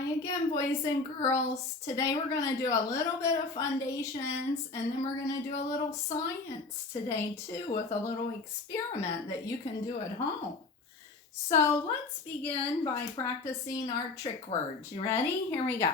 Hi again, boys and girls. Today we're going to do a little bit of foundations and then we're going to do a little science today too with a little experiment that you can do at home. So let's begin by practicing our trick words. You ready? Here we go.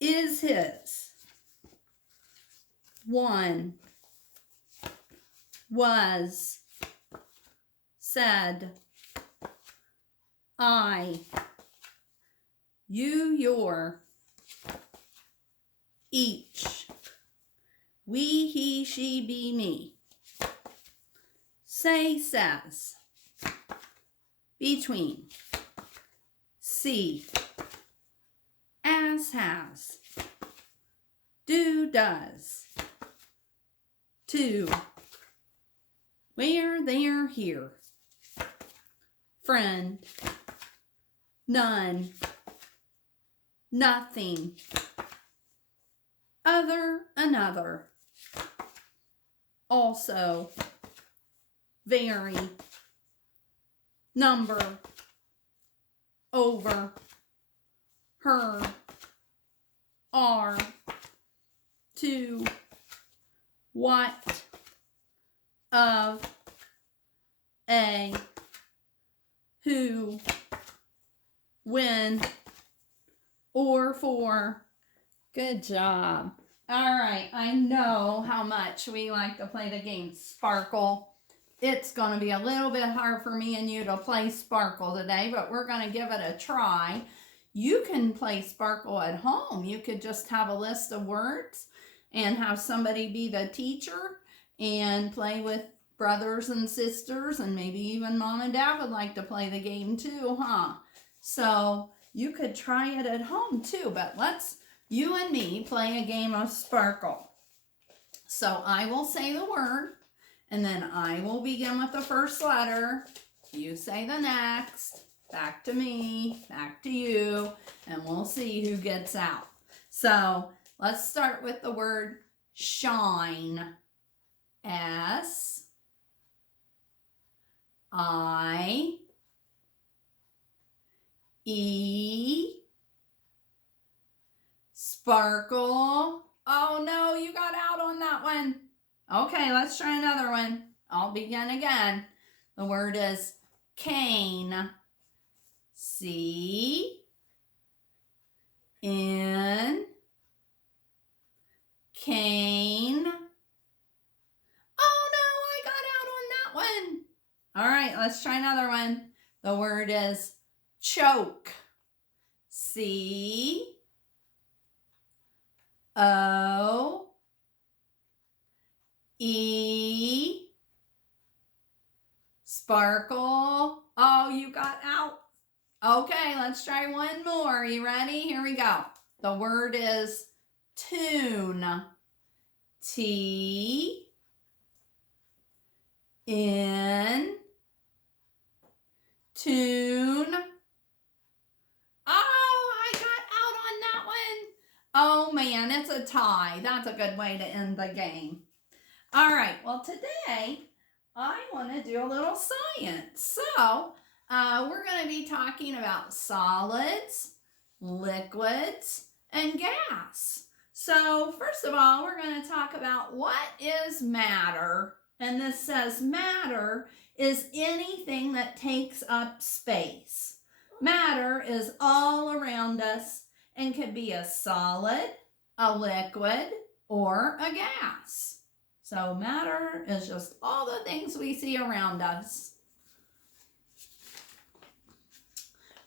Is his. One. Was. Said. I. You, your. Each. We, he, she, be, me. Say, says. Between. See. As, has. Do, does. To. Where, there, here. Friend. None. Nothing. Other, another. Also. Very. Number. Over. Her. Are. To. What. Of. A. Who. When. Or for. Good job. All right, I know how much we like to play the game Sparkle. It's going to be a little bit hard for me and you to play Sparkle today, but we're going to give it a try. You can play Sparkle at home. You could just have a list of words and have somebody be the teacher and play with brothers and sisters, and maybe even mom and dad would like to play the game too, huh? So you could try it at home too, but let's, you and me, play a game of Sparkle. So I will say the word, and then I will begin with the first letter. You say the next, back to me, back to you, and we'll see who gets out. So let's start with the word shine. S I E. Sparkle. Oh no, you got out on that one. Okay, let's try another one. I'll begin again. The word is cane. C N. Cane. Oh no, I got out on that one. All right, let's try another one. The word is choke. C O E. Sparkle. Oh, you got out. Okay, let's try one more. Are you ready? Here we go. The word is tune. T N. Tune. Oh, I got out on that one. Oh man, it's a tie. That's a good way to end the game. All right, well today I want to do a little science. So we're going to be talking about solids, liquids, and gas. So first of all, we're going to talk about what is matter. And this says matter is anything that takes up space. Matter is all around us and can be a solid, a liquid, or a gas. So matter is just all the things we see around us.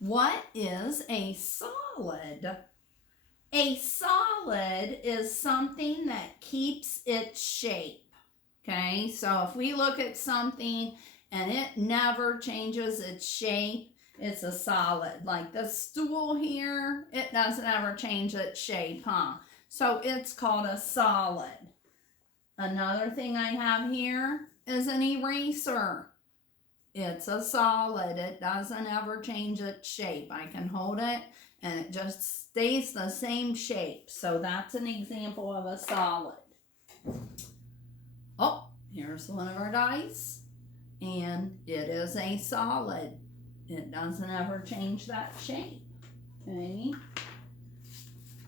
What is a solid? A solid is something that keeps its shape. Okay, so if we look at something and it never changes its shape, it's a solid. Like the stool here, it doesn't ever change its shape, huh? So it's called a solid. Another thing I have here is an eraser. It's a solid. It doesn't ever change its shape. I can hold it and it just stays the same shape. So that's an example of a solid. Oh, here's one of our dice. And it is a solid. It doesn't ever change that shape. Okay.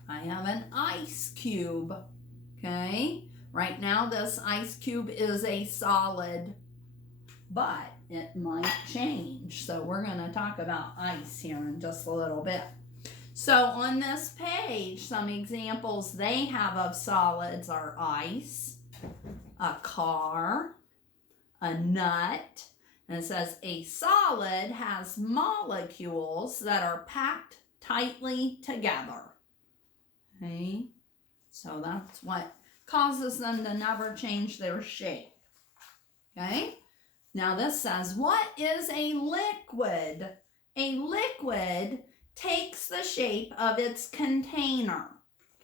I have an ice cube. Okay. Right now this ice cube is a solid, but it might change. So we're going to talk about ice here in just a little bit. So on this page, some examples they have of solids are ice, a car, a nut, and it says a solid has molecules that are packed tightly together. Okay, so that's what causes them to never change their shape. Okay, now this says, what is a liquid? A liquid takes the shape of its container.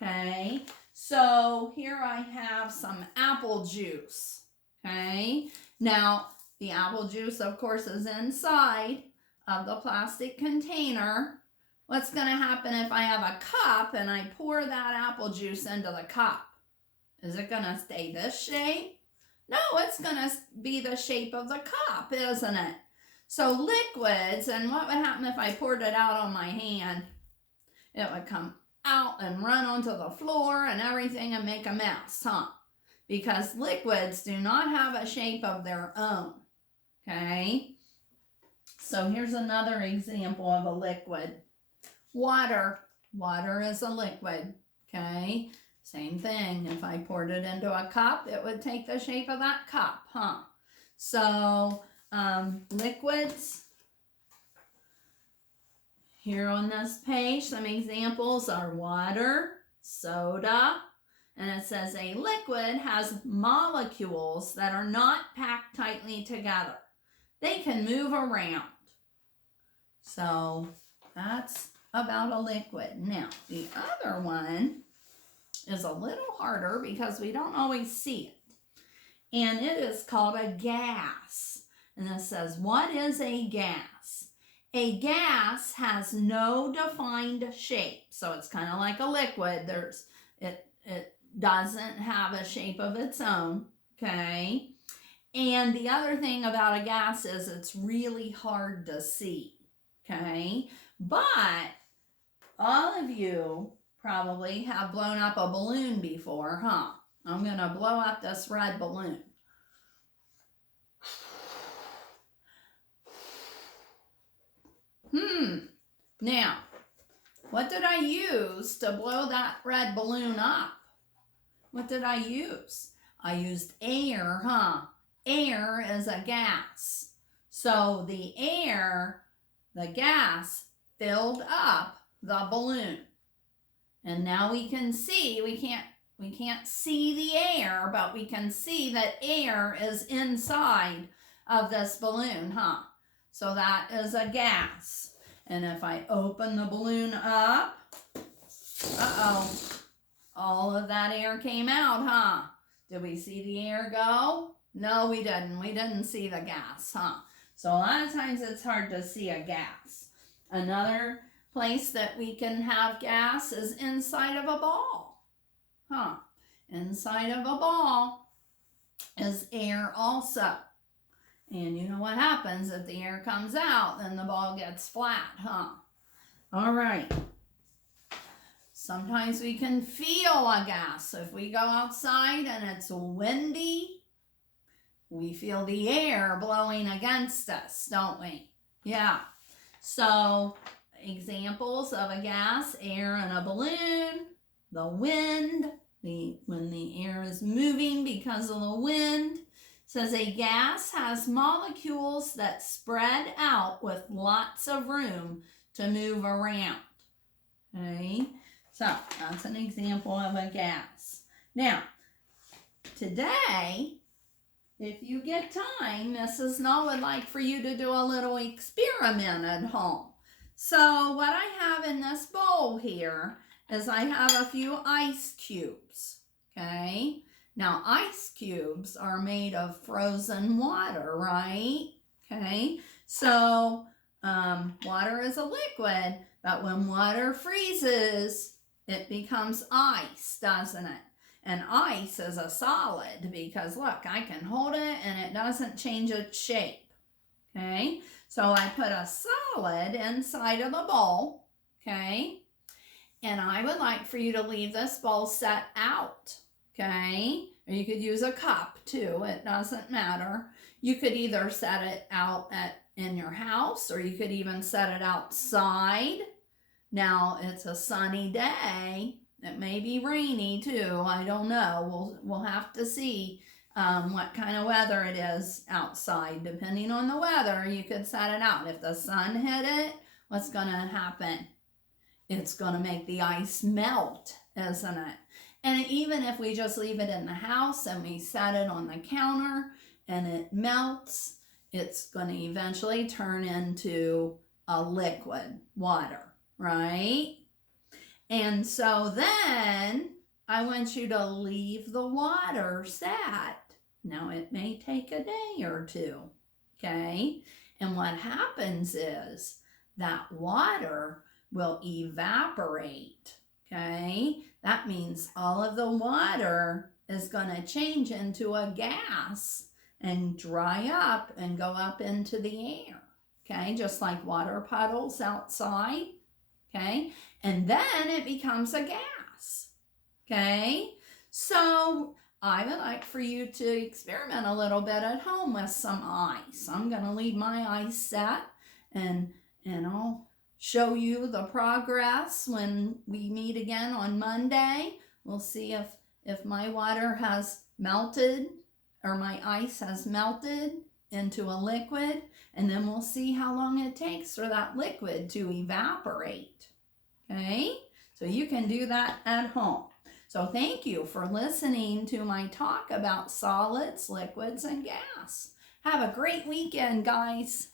Okay, so here I have some apple juice. Okay, now the apple juice, of course, is inside of the plastic container. What's going to happen if I have a cup and I pour that apple juice into the cup? Is it going to stay this shape? No, it's going to be the shape of the cup, isn't it? So liquids, and what would happen if I poured it out on my hand? It would come out and run onto the floor and everything and make a mess, huh? Because liquids do not have a shape of their own. Okay? So here's another example of a liquid. Water. Water is a liquid. Okay? Same thing. If I poured it into a cup, it would take the shape of that cup, huh? So, liquids. Here on this page, some examples are water, soda, and it says a liquid has molecules that are not packed tightly together. They can move around. So that's about a liquid. Now, the other one is a little harder because we don't always see it. And it is called a gas. And it says, what is a gas? A gas has no defined shape. So it's kind of like a liquid. It doesn't have a shape of its own. Okay. And the other thing about a gas is it's really hard to see. Okay. But all of you probably have blown up a balloon before, huh? I'm going to blow up this red balloon. Now, what did I use to blow that red balloon up? What did I use? I used air, huh? Air is a gas. So the air, the gas, filled up the balloon. And now we can see, we can't see the air, but we can see that air is inside of this balloon, huh? So that is a gas. And if I open the balloon up, all of that air came out, huh? Did we see the air go? No, we didn't. We didn't see the gas, huh? So a lot of times it's hard to see a gas. Another place that we can have gas is inside of a ball, huh? Inside of a ball is air also. And you know what happens if the air comes out, then the ball gets flat, huh? All right. Sometimes we can feel a gas. If we go outside and it's windy, we feel the air blowing against us, don't we? Yeah. So, examples of a gas, air in a balloon, the wind, when the air is moving because of the wind. Says a gas has molecules that spread out with lots of room to move around. Okay, so that's an example of a gas. Now, today, if you get time, Mrs. Null would like for you to do a little experiment at home. So what I have in this bowl here is I have a few ice cubes. Okay. Now, ice cubes are made of frozen water, right? Okay, so water is a liquid, but when water freezes, it becomes ice, doesn't it? And ice is a solid because, look, I can hold it and it doesn't change its shape. Okay, so I put a solid inside of the bowl, okay? And I would like for you to leave this bowl set out, okay? Or you could use a cup too, it doesn't matter. You could either set it out in your house, or you could even set it outside. Now it's a sunny day. It may be rainy too. I don't know. We'll have to see what kind of weather it is outside. Depending on the weather, you could set it out. If the sun hit it, what's going to happen? It's going to make the ice melt, isn't it? And even if we just leave it in the house and we set it on the counter and it melts, it's going to eventually turn into a liquid water, right? And so then I want you to leave the water set. Now it may take a day or two, okay? And what happens is that water will evaporate, okay? That means all of the water is going to change into a gas and dry up and go up into the air, okay? Just like water puddles outside, okay? And then it becomes a gas, okay? So I would like for you to experiment a little bit at home with some ice. I'm going to leave my ice set, and I'll show you the progress when we meet again on Monday. We'll see if my water has melted, or my ice has melted into a liquid, and then we'll see how long it takes for that liquid to evaporate. Okay, so you can do that at home. So thank you for listening to my talk about solids, liquids, and gas. Have a great weekend, guys.